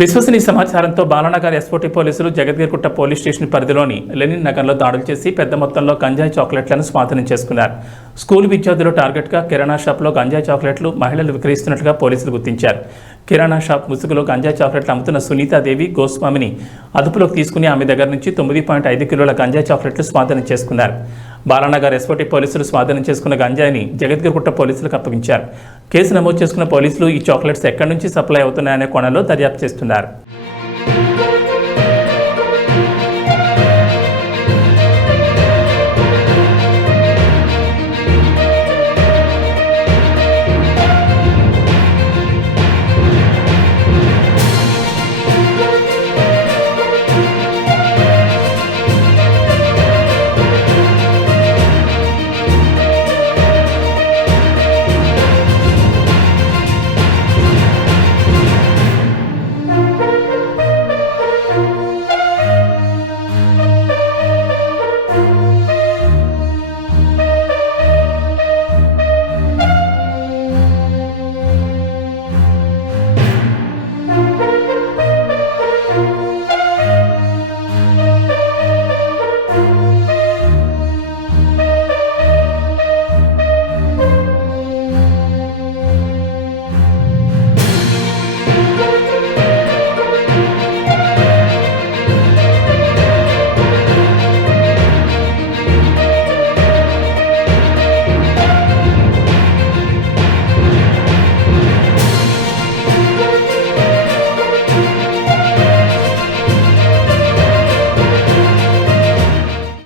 విశ్వసనీయ సమాచారంతో బాలనగర్ ఎస్పోటీ పోలీసులు జగద్గిరిగుట్ట పోలీస్ స్టేషన్ పరిధిలోని లెనిన్ నగర్లో దాడులు చేసి పెద్ద మొత్తంలో గంజాయి చాక్లెట్లను స్వాధీనం చేసుకున్నారు. స్కూల్ విద్యార్థులు టార్గెట్గా కిరాణా షాప్లో గంజాయి చాక్లెట్లు మహిళలు విక్రయిస్తున్నట్లుగా పోలీసులు గుర్తించారు. కిరాణా షాప్ ముసుగులో గంజాయి చాక్లెట్లు అమ్ముతున్న సునీతాదేవి గోస్వామిని అదుపులోకి తీసుకుని ఆమె దగ్గర నుంచి తొమ్మిది పాయింట్ ఐదు కిలోల గంజాయి చాక్లెట్లు స్వాధీనం చేసుకున్నారు. బాలానగర్ ఎస్ఓటీ పోలీసులు స్వాధీనం చేసుకున్న గంజాయిని జగద్గిరిగుట్ట పోలీసులకు అప్పగించారు. కేసు నమోదు చేసుకున్న పోలీసులు ఈ చాక్లెట్స్ ఎక్కడి నుంచి సప్లై అవుతున్నాయనే కోణంలో దర్యాప్తు చేస్తున్నారు.